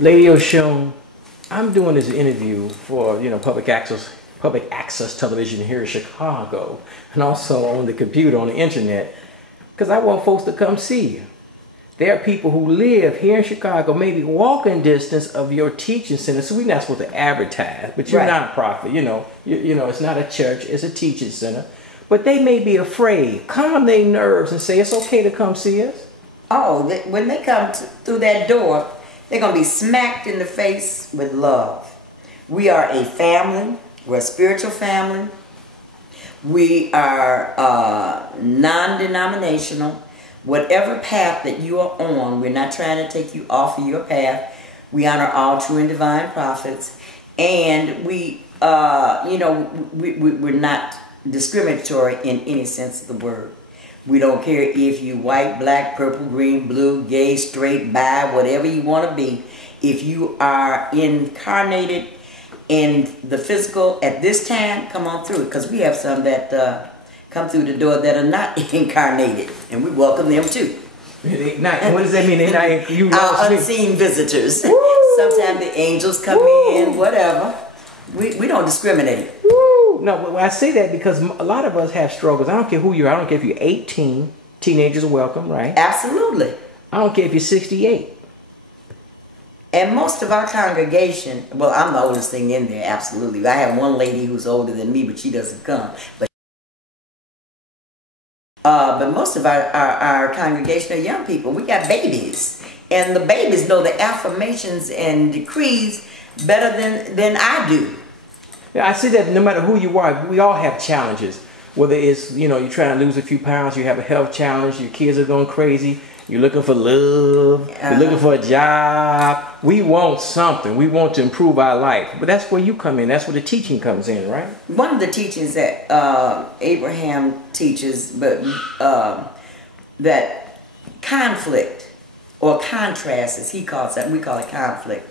Lady Oshun, I'm doing this interview for public access television here in Chicago, and also on the computer on the internet, because I want folks to come see you. There are people who live here in Chicago, maybe walking distance of your teaching center. So we're not supposed to advertise, but you're not a prophet. It's not a church; it's a teaching center. But they may be afraid. Calm their nerves and say it's okay to come see us. Oh, when they come through that door, they're going to be smacked in the face with love. We are a family. We're a spiritual family. We are non-denominational. Whatever path that you are on, we're not trying to take you off of your path. We honor all true and divine prophets. And we're not discriminatory in any sense of the word. We don't care if you white, black, purple, green, blue, gay, straight, bi, whatever you want to be. If you are incarnated in the physical at this time, come on through it. Because we have some that come through the door that are not incarnated. And we welcome them too. What does that mean? They're not, our unseen visitors. Sometimes the angels come in, whatever. We don't discriminate. No, well, I say that because a lot of us have struggles. I don't care who you are. I don't care if you're 18. Teenagers are welcome, right? Absolutely. I don't care if you're 68. And most of our congregation, well, I'm the oldest thing in there, absolutely. I have one lady who's older than me, but she doesn't come. But most of our congregation are young people. We got babies. And the babies know the affirmations and decrees better than I do. Yeah, I see that no matter who you are, we all have challenges. Whether it's, you're trying to lose a few pounds, you have a health challenge, your kids are going crazy, you're looking for love, you're looking for a job. We want something. We want to improve our life. But that's where you come in. That's where the teaching comes in, right? One of the teachings that Abraham teaches, but that conflict or contrast, as he calls it, we call it conflict.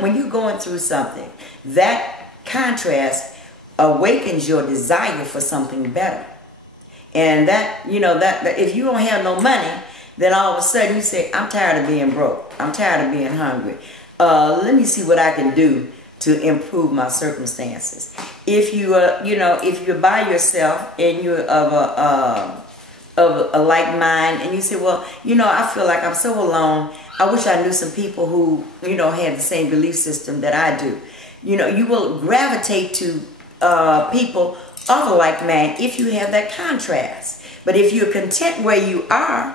When you're going through something, that contrast awakens your desire for something better. And that if you don't have no money, then all of a sudden you say, I'm tired of being broke. I'm tired of being hungry. Let me see what I can do to improve my circumstances. If you if you're by yourself and you're of a like mind, and you say, well, I feel like I'm so alone. I wish I knew some people who, had the same belief system that I do. You will gravitate to people of a like mind if you have that contrast. But if you're content where you are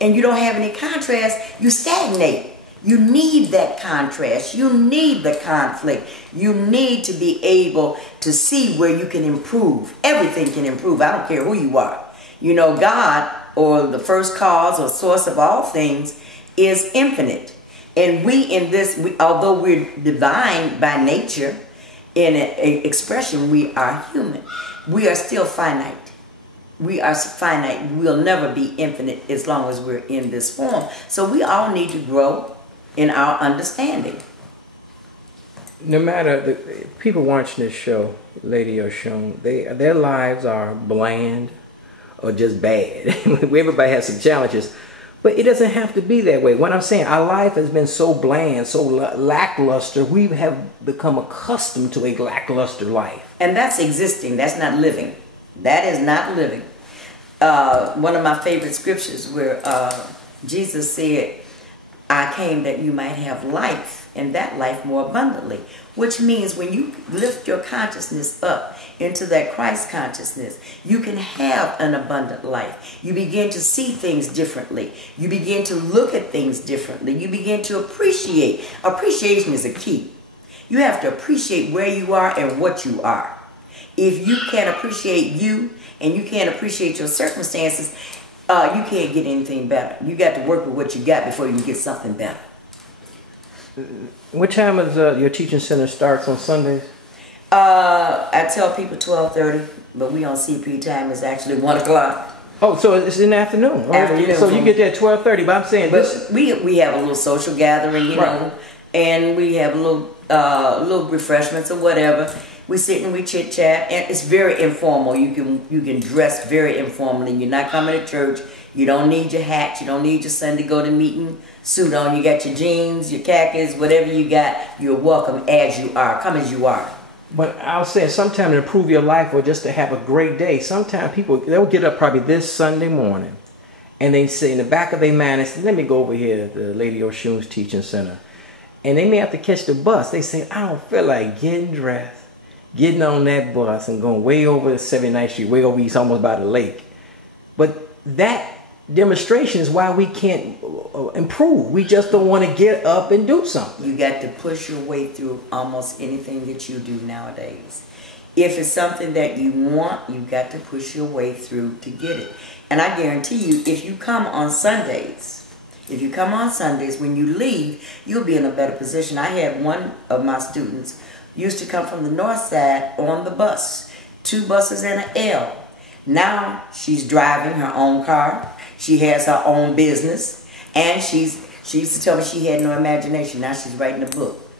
and you don't have any contrast, you stagnate. You need that contrast. You need the conflict. You need to be able to see where you can improve. Everything can improve. I don't care who you are. God, or the first cause or source of all things, is infinite. And although we're divine by nature, in an expression, we are human. We are still finite. We are finite. We'll never be infinite as long as we're in this form. So we all need to grow in our understanding. No matter the people watching this show, Lady Oshun, their lives are bland or just bad. Everybody has some challenges. But it doesn't have to be that way. What I'm saying, our life has been so bland, so lackluster, we have become accustomed to a lackluster life. And that's existing. That's not living. That is not living. One of my favorite scriptures where Jesus said, I came that you might have life, and that life more abundantly. Which means when you lift your consciousness up into that Christ consciousness, you can have an abundant life. You begin to see things differently. You begin to look at things differently. You begin to appreciate. Appreciation is a key. You have to appreciate where you are and what you are. If you can't appreciate you and you can't appreciate your circumstances, you can't get anything better. You got to work with what you got before you can get something better. What time is your teaching center starts on Sundays? I tell people 12:30, but we on CP time is actually 1 o'clock. Oh, so it's in the afternoon. Right? Afternoon. So you get there at 12:30. But I'm saying, but we have a little social gathering, know, and we have little refreshments or whatever. We sit and we chit chat, and it's very informal. You can dress very informally. You're not coming to church. You don't need your hat. You don't need your Sunday go to meeting suit on. You got your jeans, your khakis, whatever you got. You're welcome as you are. Come as you are. But I was saying, sometimes to improve your life or just to have a great day, sometimes people, they'll get up probably this Sunday morning and they say in the back of their mind, they say, let me go over here to the Lady Oshun's teaching center. And they may have to catch the bus. They say, I don't feel like getting dressed, getting on that bus and going way over to 79th Street, way over east, almost by the lake. But that demonstration is why we can't improve. We just don't want to get up and do something. You got to push your way through almost anything that you do nowadays. If it's something that you want, you got to push your way through to get it. And I guarantee you, if you come on Sundays, when you leave, you'll be in a better position. I had one of my students used to come from the north side on the bus, 2 buses and an L. Now she's driving her own car. She has her own business, and she used to tell me she had no imagination. Now she's writing a book.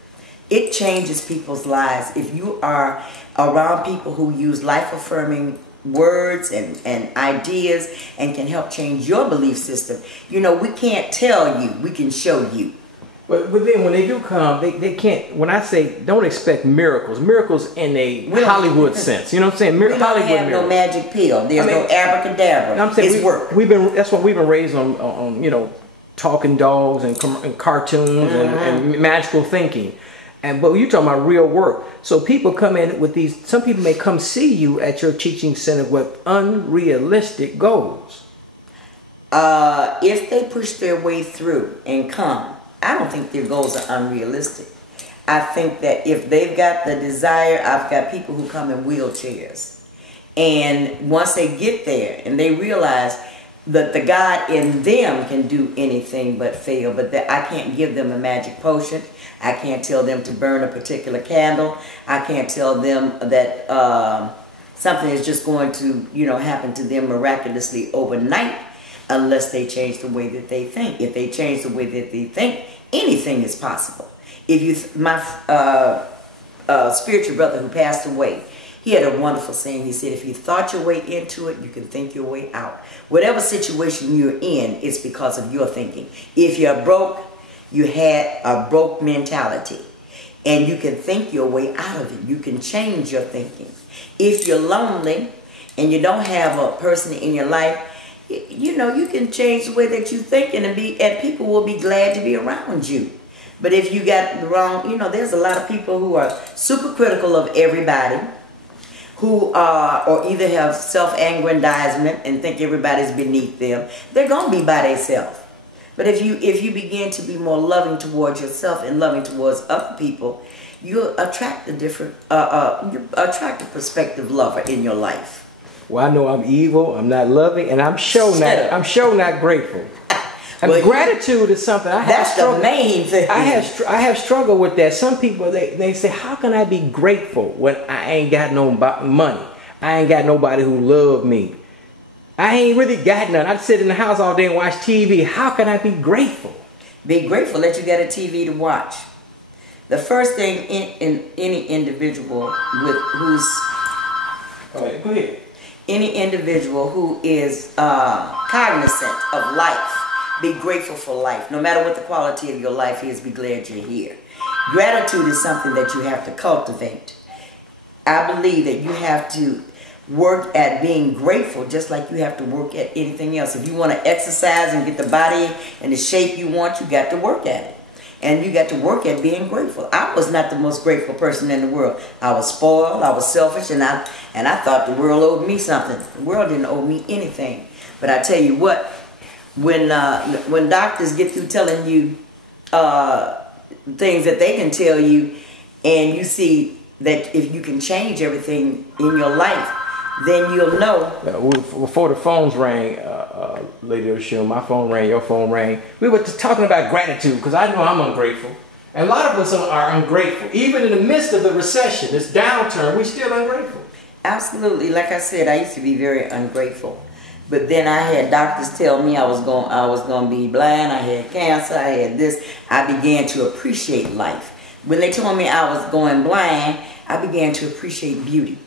It changes people's lives. If you are around people who use life-affirming words and ideas and can help change your belief system, you know, we can't tell you, we can show you. But then when they do come, they can't, when I say don't expect miracles in a Hollywood sense, you know what I'm saying? We don't have no magic pill. There's no abracadabra. I'm saying it's work. That's what we've been raised on, you know, talking dogs and cartoons and magical thinking. But you're talking about real work. So people come in with these, some people may come see you at your teaching center with unrealistic goals. If they push their way through and come, I don't think their goals are unrealistic. I think that if they've got the desire, I've got people who come in wheelchairs. And once they get there and they realize that the God in them can do anything but fail, but that I can't give them a magic potion. I can't tell them to burn a particular candle. I can't tell them that something is just going to, you know, happen to them miraculously overnight unless they change the way that they think. If they change the way that they think, anything is possible. My spiritual brother who passed away, he had a wonderful saying. He said, if you thought your way into it, you can think your way out. Whatever situation you're in, it's because of your thinking. If you're broke, you had a broke mentality. And you can think your way out of it. You can change your thinking. If you're lonely and you don't have a person in your life, you know, you can change the way that you think and people will be glad to be around you. But if you got the wrong, you know, there's a lot of people who are super critical of everybody, who are, or either have self-aggrandizement and think everybody's beneath them. They're going to be by themselves. But if you begin to be more loving towards yourself and loving towards other people, you'll attract a different, you attract a prospective lover in your life. Well, I know I'm evil, I'm not loving, and I'm sure not grateful. Well, gratitude is something I have. That's the main thing. I have struggled with that. Some people they say, how can I be grateful when I ain't got no money? I ain't got nobody who love me. I ain't really got none. I sit in the house all day and watch TV. How can I be grateful? Be grateful that you got a TV to watch. The first thing in any individual Go ahead. Any individual who is cognizant of life, be grateful for life. No matter what the quality of your life is, be glad you're here. Gratitude is something that you have to cultivate. I believe that you have to work at being grateful just like you have to work at anything else. If you want to exercise and get the body in the shape you want, you got to work at it. And you got to work at being grateful. I was not the most grateful person in the world. I was spoiled, I was selfish, and I thought the world owed me something. The world didn't owe me anything. But I tell you what, when doctors get through telling you things that they can tell you, and you see that if you can change everything in your life, then you'll know. Before the phones rang, Lady Oshun, my phone rang, your phone rang. We were just talking about gratitude because I know I'm ungrateful. And a lot of us are ungrateful. Even in the midst of the recession, this downturn, we're still ungrateful. Absolutely. Like I said, I used to be very ungrateful. But then I had doctors tell me I was going to be blind. I had cancer. I had this. I began to appreciate life. When they told me I was going blind, I began to appreciate beauty.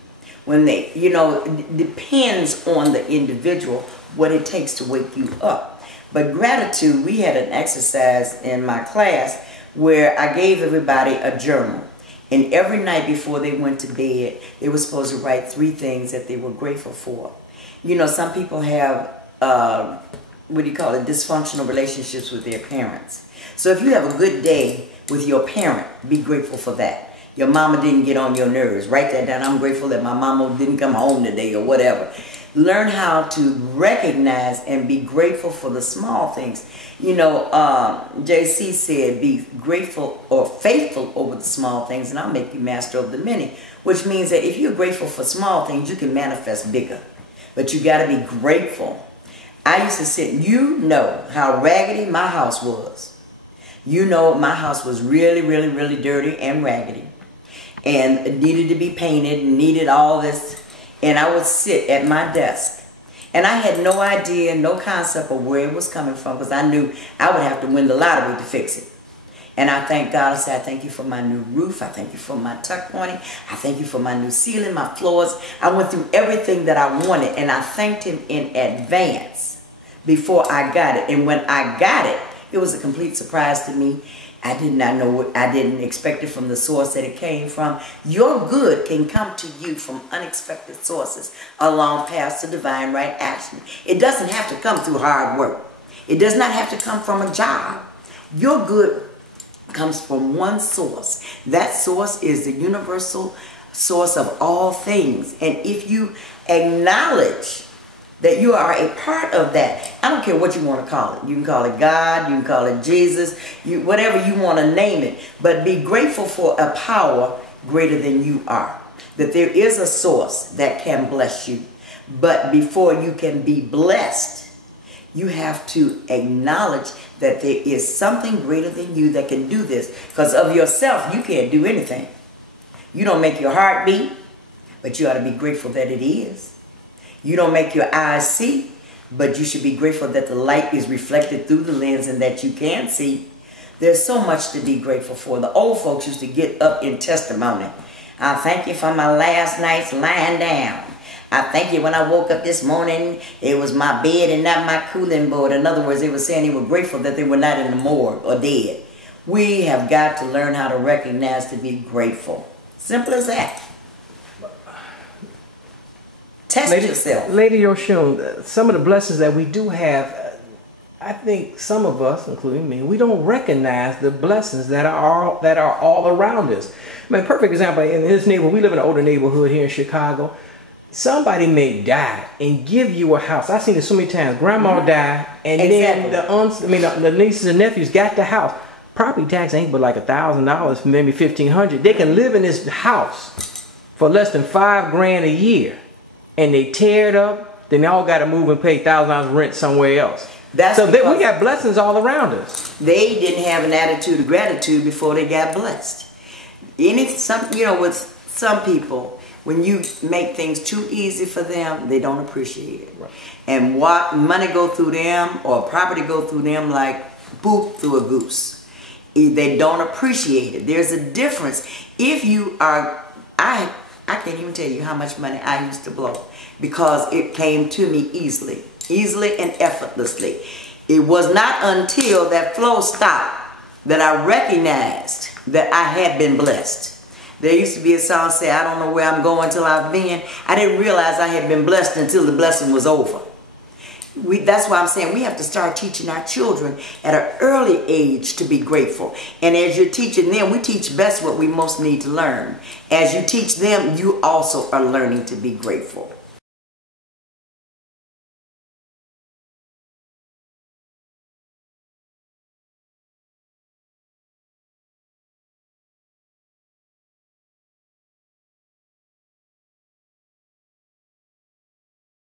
When they, you know, it depends on the individual what it takes to wake you up. But gratitude, we had an exercise in my class where I gave everybody a journal. And every night before they went to bed, they were supposed to write 3 things that they were grateful for. You know, some people have, dysfunctional relationships with their parents. So if you have a good day with your parent, be grateful for that. Your mama didn't get on your nerves. Write that down. I'm grateful that my mama didn't come home today or whatever. Learn how to recognize and be grateful for the small things. You know, JC said, be grateful or faithful over the small things, and I'll make you master of the many. Which means that if you're grateful for small things, you can manifest bigger. But you got to be grateful. I used to sit, you know how raggedy my house was. You know my house was really, really, really dirty and raggedy. And it needed to be painted and needed all this. And I would sit at my desk. And I had no idea, no concept of where it was coming from, because I knew I would have to win the lottery to fix it. And I thank God. I said, I thank you for my new roof. I thank you for my tuck pointing. I thank you for my new ceiling, my floors. I went through everything that I wanted, and I thanked him in advance before I got it. And when I got it, it was a complete surprise to me. I did not know what, I didn't expect it from the source that it came from. Your good can come to you from unexpected sources along paths to divine right action. It doesn't have to come through hard work. It does not have to come from a job. Your good comes from one source. That source is the universal source of all things. And if you acknowledge that you are a part of that, I don't care what you want to call it. You can call it God, you can call it Jesus, whatever you want to name it. But be grateful for a power greater than you are. That there is a source that can bless you. But before you can be blessed, you have to acknowledge that there is something greater than you that can do this. Because of yourself, you can't do anything. You don't make your heart beat, but you ought to be grateful that it is. You don't make your eyes see, but you should be grateful that the light is reflected through the lens and that you can see. There's so much to be grateful for. The old folks used to get up in testimony. I thank you for my last night's lying down. I thank you when I woke up this morning, it was my bed and not my cooling board. In other words, they were saying they were grateful that they were not in the morgue or dead. We have got to learn how to recognize to be grateful. Simple as that. Test yourself. Lady Oshun, some of the blessings that we do have, I think some of us, including me, we don't recognize the blessings that are all around us. I mean, perfect example, in this neighborhood, we live in an older neighborhood here in Chicago. Somebody may die and give you a house. I've seen this so many times. Grandma died, and then the nieces and nephews got the house. Property tax ain't but like $1,000, maybe $1,500. They can live in this house for less than $5 grand a year. And they tear it up, then they all got to move and pay $1,000 rent somewhere else. So we got blessings all around us. They didn't have an attitude of gratitude before they got blessed. With some people, when you make things too easy for them, they don't appreciate it. Right. And what money go through them or property go through them like boop through a goose. They don't appreciate it. There's a difference. If you are, I can't even tell you how much money I used to blow because it came to me easily and effortlessly. It was not until that flow stopped that I recognized that I had been blessed. There used to be a song say, I don't know where I'm going till I've been. I didn't realize I had been blessed until the blessing was over. That's why I'm saying we have to start teaching our children at an early age to be grateful. And as you're teaching them, we teach best what we most need to learn. As you teach them, you also are learning to be grateful.